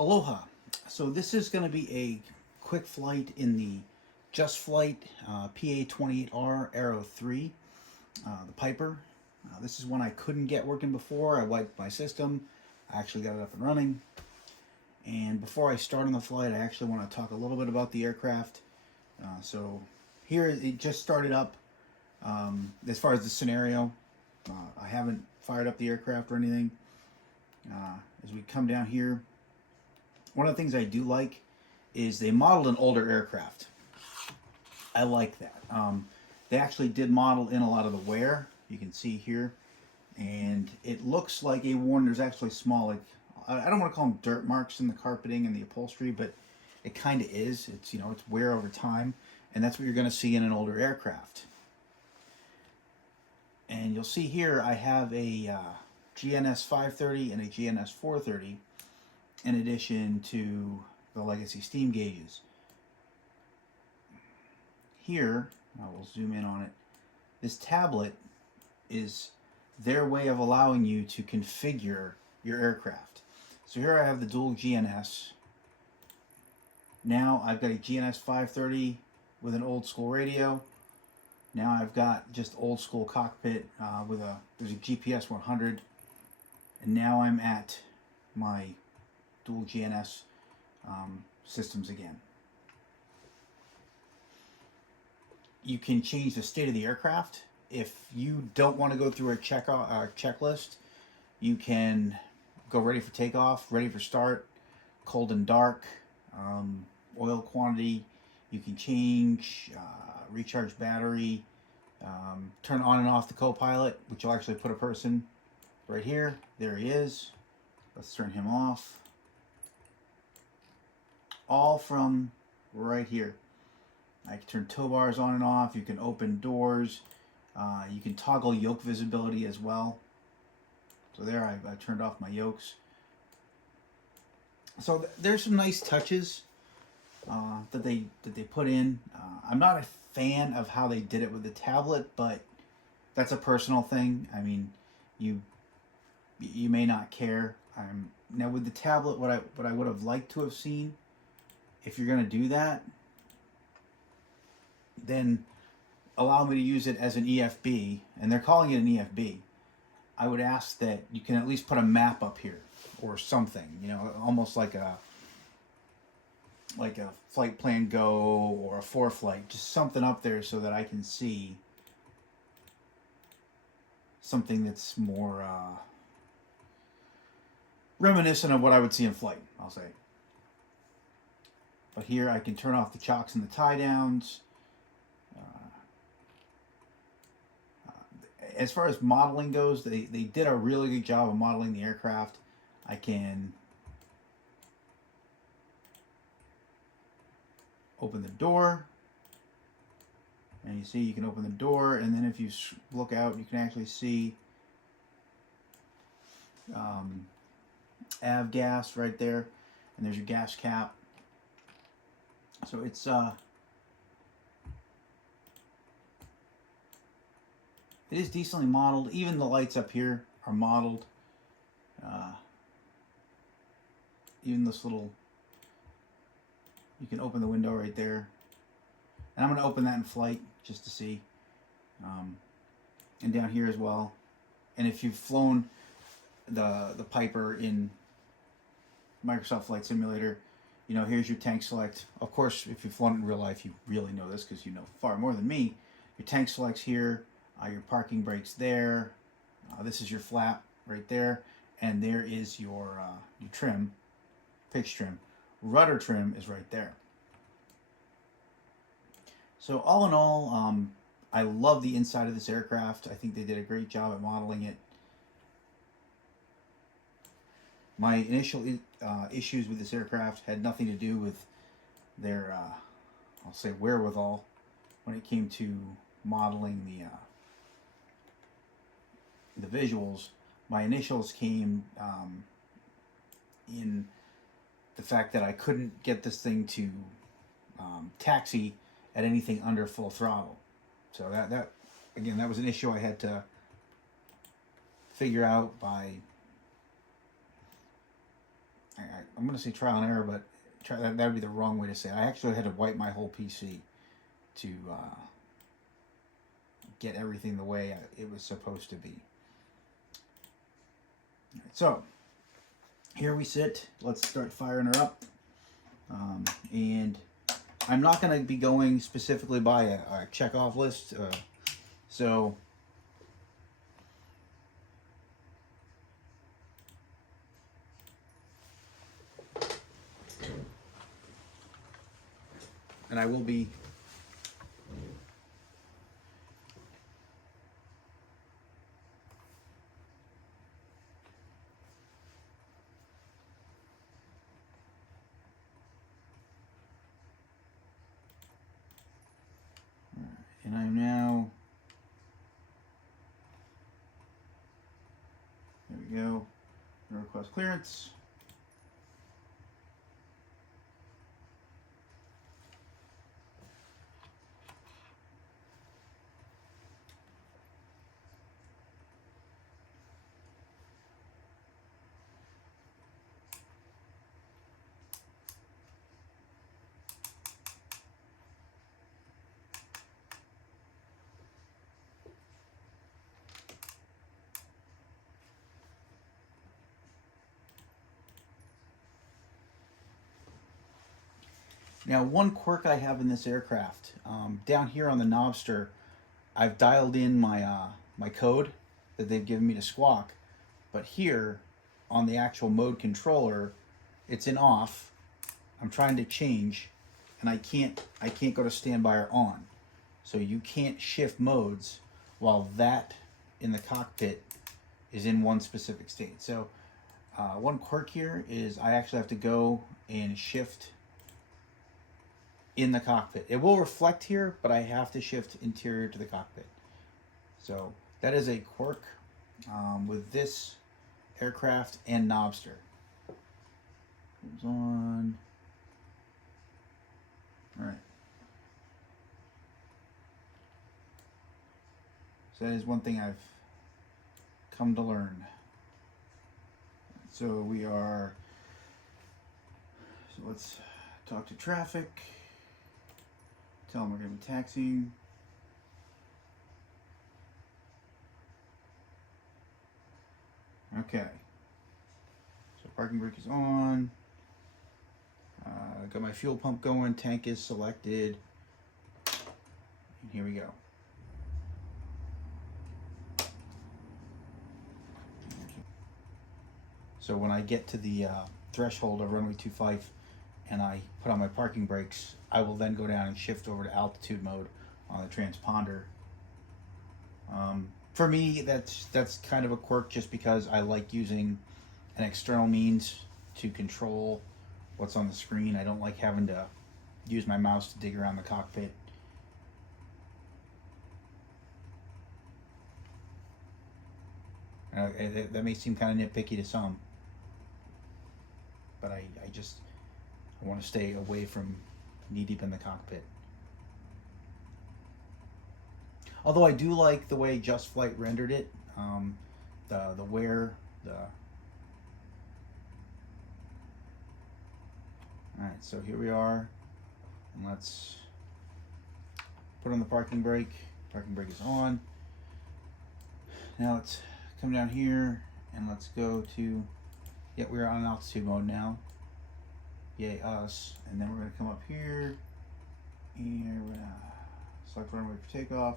Aloha. So this is going to be a quick flight in the Just Flight PA-28R Arrow III, the Piper. This is one I couldn't get working before. I wiped my system. I actually got it up and running. And before I start on the flight, I actually want to talk a little bit about the aircraft. So here it just started up. As far as the scenario, I haven't fired up the aircraft or anything. As we come down here, one of the things I do like is they modeled an older aircraft. I like that. They actually did model in a lot of the wear. You can see here. And it looks like a worn, there's actually small, like, I don't want to call them dirt marks in the carpeting and the upholstery, but it kind of is. It's, it's wear over time. And that's what you're going to see in an older aircraft. And you'll see here I have a GNS 530 and a GNS 430 in addition to the legacy steam gauges. Here, I will zoom in on it, this tablet is their way of allowing you to configure your aircraft. So here I have the dual GNS. Now I've got a GNS 530 with an old school radio. Now I've got just old school cockpit there's a GPS 100. And now I'm at my dual GNS systems again. You can change the state of the aircraft. If you don't want to go through a checklist, you can go ready for takeoff, ready for start, cold and dark, oil quantity. You can change, recharge battery, turn on and off the co-pilot, which will actually put a person right here. There he is. Let's turn him off. All from right here. I can turn tow bars on and off. You can open doors. You can toggle yoke visibility as well. So there, I turned off my yokes. So there's some nice touches that they put in. I'm not a fan of how they did it with the tablet, but that's a personal thing. I mean, you may not care. Now with the tablet, what I would have liked to have seen, if you're going to do that, then allow me to use it as an EFB, and they're calling it an EFB. I would ask that you can at least put a map up here or something, almost like a flight plan go or a ForeFlight, just something up there so that I can see something that's more reminiscent of what I would see in flight, I'll say. But here I can turn off the chocks and the tie downs. As far as modeling goes, they did a really good job of modeling the aircraft. I can open the door, and you see you can open the door, and then if you look out, you can actually see av gas right there, and there's your gas cap. So it's it is decently modeled. Even the lights up here are modeled. Even this little, you can open the window right there. And I'm going to open that in flight just to see. And down here as well. And if you've flown the Piper in Microsoft Flight Simulator, here's your tank select. Of course, if you've flown it in real life, you really know this because you know far more than me. Your tank select's here. Your parking brake's there. This is your flap right there. And there is your trim, pitch trim. Rudder trim is right there. So all in all, I love the inside of this aircraft. I think they did a great job at modeling it. My initial issues with this aircraft had nothing to do with their, I'll say, wherewithal when it came to modeling the visuals. My initials came in the fact that I couldn't get this thing to taxi at anything under full throttle. So that again, that was an issue I had to figure out by I'm going to say trial and error, but that would be the wrong way to say it. I actually had to wipe my whole PC to get everything the way it was supposed to be. So here we sit. Let's start firing her up. And I'm not going to be going specifically by a check-off list. So and I will be and I'm now, there we go, request clearance. Now, one quirk I have in this aircraft, down here on the Knobster, I've dialed in my code that they've given me to squawk, but here on the actual mode controller, it's in off. I'm trying to change, and I can't go to standby or on. So you can't shift modes while that in the cockpit is in one specific state. So one quirk here is I actually have to go and shift in the cockpit. It will reflect here, but I have to shift interior to the cockpit. So that is a quirk with this aircraft and Knobster. Comes on. All right. So that is one thing I've come to learn. So we are, so let's talk to traffic. Tell them we're going to be taxiing. Okay. So parking brake is on. Got my fuel pump going. Tank is selected. And here we go. So when I get to the threshold of runway 25 and I put on my parking brakes, I will then go down and shift over to altitude mode on the transponder. For me, that's kind of a quirk just because I like using an external means to control what's on the screen. I don't like having to use my mouse to dig around the cockpit. That may seem kind of nitpicky to some, but I want to stay away from knee deep in the cockpit. Although I do like the way Just Flight rendered it, the wear, the. All right, so here we are, and let's put on the parking brake. Parking brake is on. Now let's come down here and let's go to. Yeah, we're on altitude mode now. Yay us! And then we're going to come up here, and we're gonna select runway for takeoff.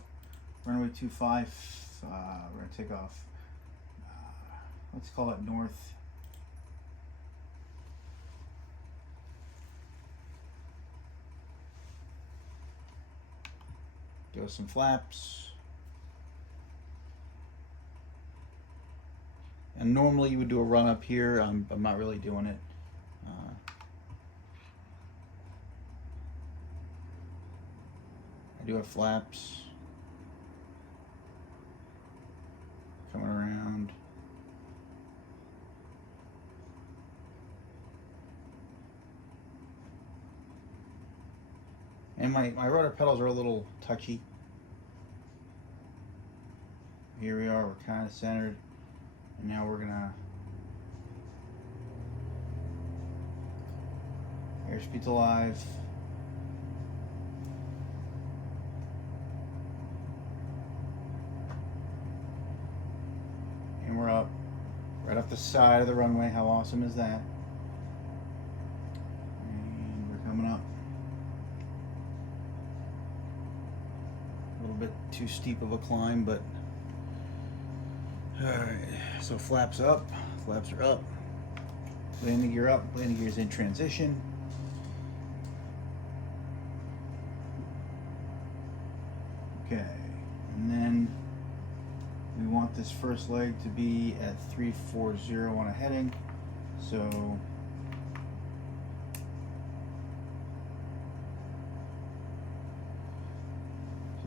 Runway 25, we're going to take off, let's call it north. Go some flaps. And normally you would do a run up here, I'm not really doing it. I do have flaps. Coming around. And my rudder pedals are a little touchy. Here we are, we're kind of centered. And now we're gonna Airspeed's alive. And we're up. Right off the side of the runway. How awesome is that? And we're coming up. A little bit too steep of a climb, but alright. So flaps up, flaps are up. Landing gear up, landing gear's in transition. Okay, and then we want this first leg to be at 340 on a heading. So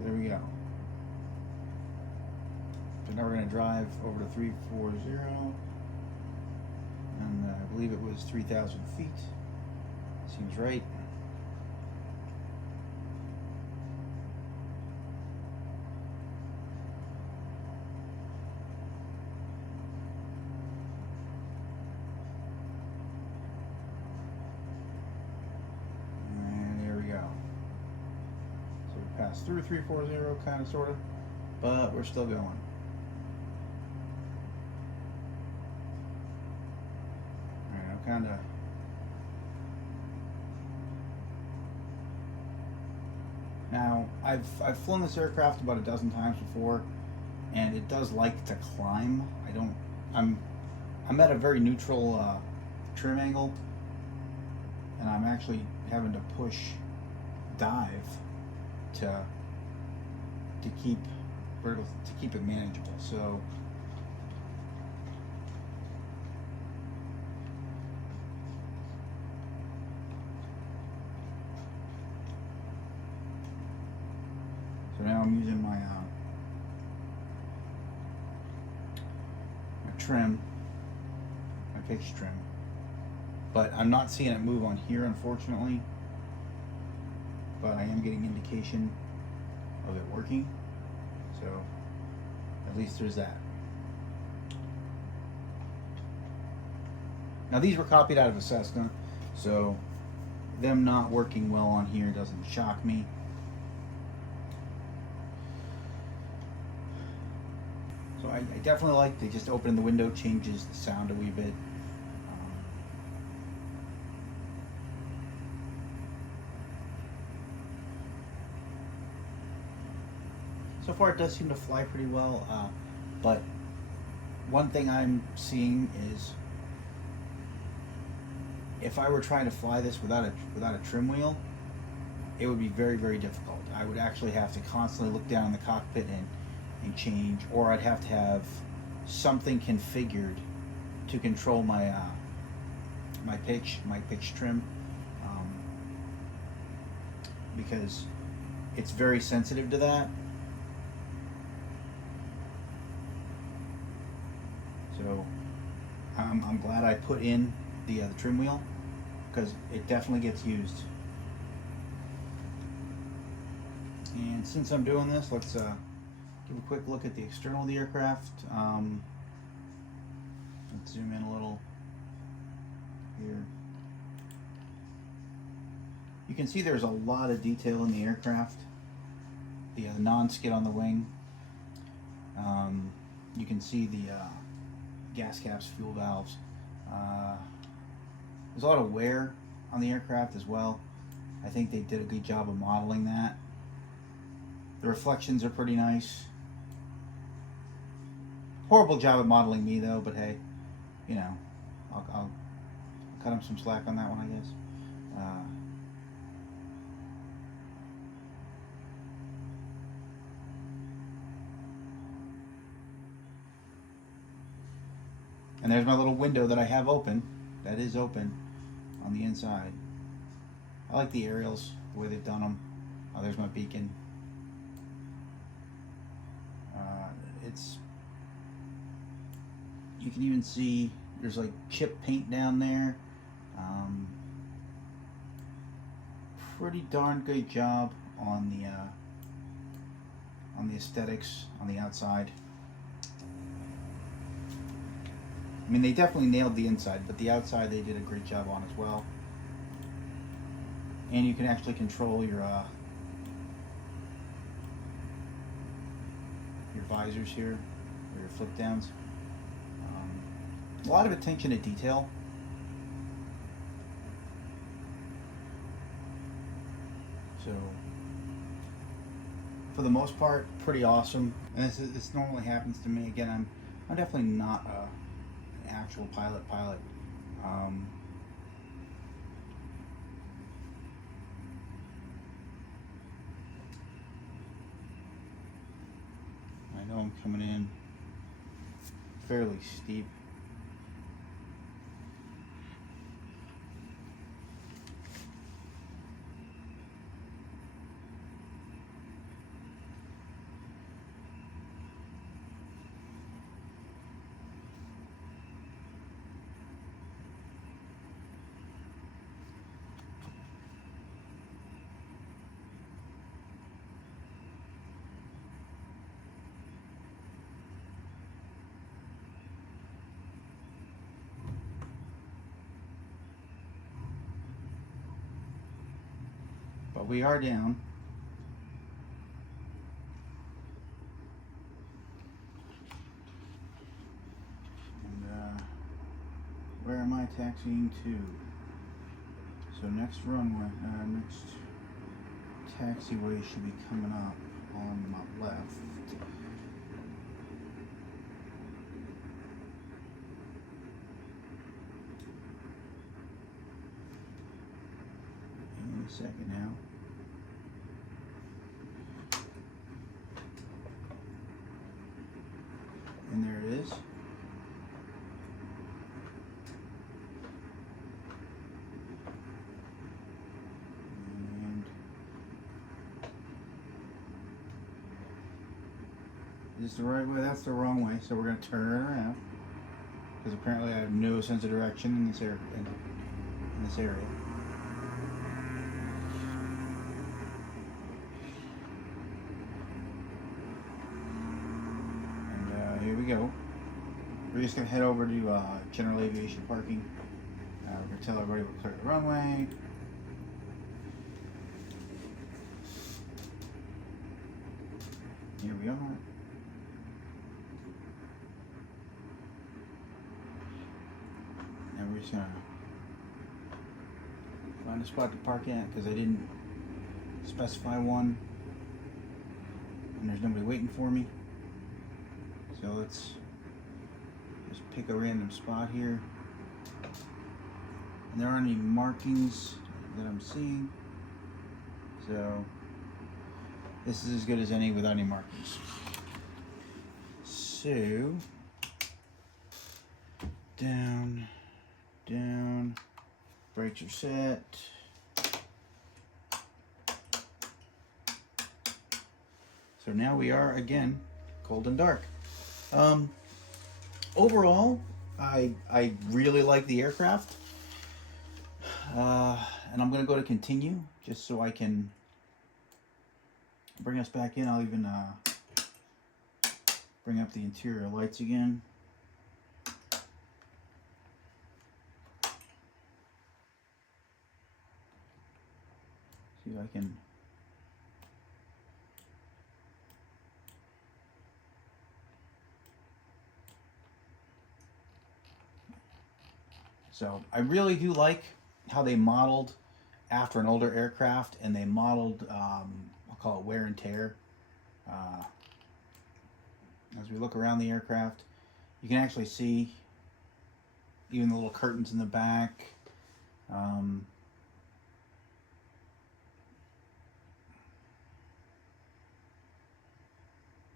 there we go. So now we're going to drive over to 340, and I believe it was 3,000 feet. Seems right. Pass through 340, kind of, sort of, but we're still going. Alright, I'm kind of now. I've flown this aircraft about a dozen times before, and it does like to climb. I'm at a very neutral trim angle, and I'm actually having to push dive to keep vertical, to keep it manageable. So now I'm using my trim, my pitch trim, but I'm not seeing it move on here, unfortunately. But I am getting indication of it working, so at least there's that. Now these were copied out of a Cessna, so them not working well on here doesn't shock me. So I definitely like to just open the window, changes the sound a wee bit. So far it does seem to fly pretty well, but one thing I'm seeing is if I were trying to fly this without a trim wheel, it would be very, very difficult. I would actually have to constantly look down in the cockpit and change, or I'd have to have something configured to control my my pitch trim, because it's very sensitive to that. So I'm glad I put in the trim wheel, because it definitely gets used. And since I'm doing this, let's give a quick look at the external of the aircraft. Let's zoom in a little here. You can see there's a lot of detail in the aircraft. The non-skid on the wing. You can see the gas caps, fuel valves. There's a lot of wear on the aircraft as well. I think they did a good job of modeling that. The reflections are pretty nice. Horrible job of modeling me though, but hey, you know, I'll cut them some slack on that one, I guess. And there's my little window that I have open. That is open on the inside. I like the aerials, the way they've done them. Oh, there's my beacon. You can even see there's like chip paint down there. Pretty darn good job on the aesthetics on the outside. I mean, they definitely nailed the inside, but the outside they did a great job on as well. and you can actually control your visors here, or your flip downs. A lot of attention to detail. So, for the most part, pretty awesome. And this normally happens to me. Again, I'm definitely not an actual pilot. I know I'm coming in fairly steep. But we are down. And where am I taxiing to? So next runway, next taxiway should be coming up on my left. Any second now. And there it is. And is this the right way? That's the wrong way. So we're going to turn it around, because apparently I have no sense of direction in this area. In this area. Here we go. We're just going to head over to general aviation parking. We're going to tell everybody we'll clear the runway. Here we are. And we're just going to find a spot to park at, because I didn't specify one. And there's nobody waiting for me. So let's just pick a random spot here. And there aren't any markings that I'm seeing. So this is as good as any without any markings. So down, down, brakes are set. So now we are again cold and dark. Overall, I really like the aircraft, and I'm going to go to continue just so I can bring us back in. I'll even bring up the interior lights again. See if I can. So I really do like how they modeled after an older aircraft, and they modeled, I'll call it wear and tear. As we look around the aircraft, you can actually see even the little curtains in the back.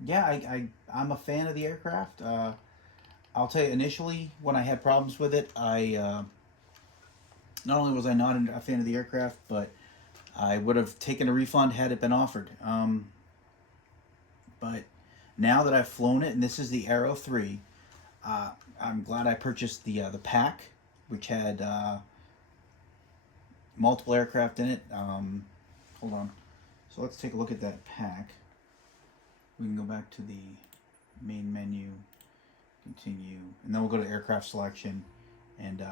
Yeah, I'm a fan of the aircraft. I'll tell you, initially, when I had problems with it, not only was I not a fan of the aircraft, but I would have taken a refund had it been offered. But now that I've flown it, and this is the Arrow III, I'm glad I purchased the pack, which had multiple aircraft in it. Hold on. So let's take a look at that pack. We can go back to the main menu. Continue, and then we'll go to aircraft selection, and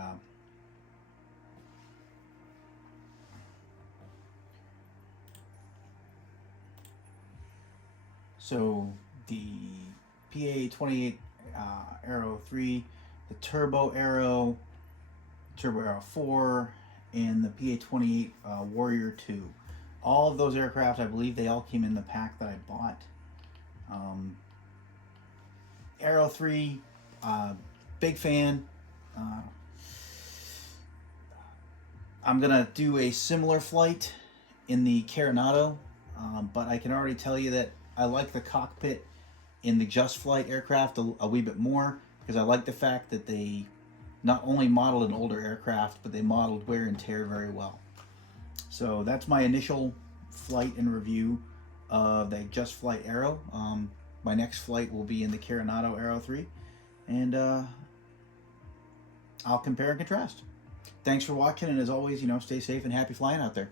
So the PA-28 Arrow 3, the Turbo Arrow 4, and the PA-28 Warrior 2. All of those aircraft, I believe they all came in the pack that I bought. Arrow 3, big fan. I'm going to do a similar flight in the Carenado, but I can already tell you that I like the cockpit in the Just Flight aircraft a wee bit more, because I like the fact that they not only modeled an older aircraft, but they modeled wear and tear very well. So that's my initial flight and review of the Just Flight Arrow. My next flight will be in the Carenado Arrow 3, and I'll compare and contrast. Thanks for watching, and as always, stay safe and happy flying out there.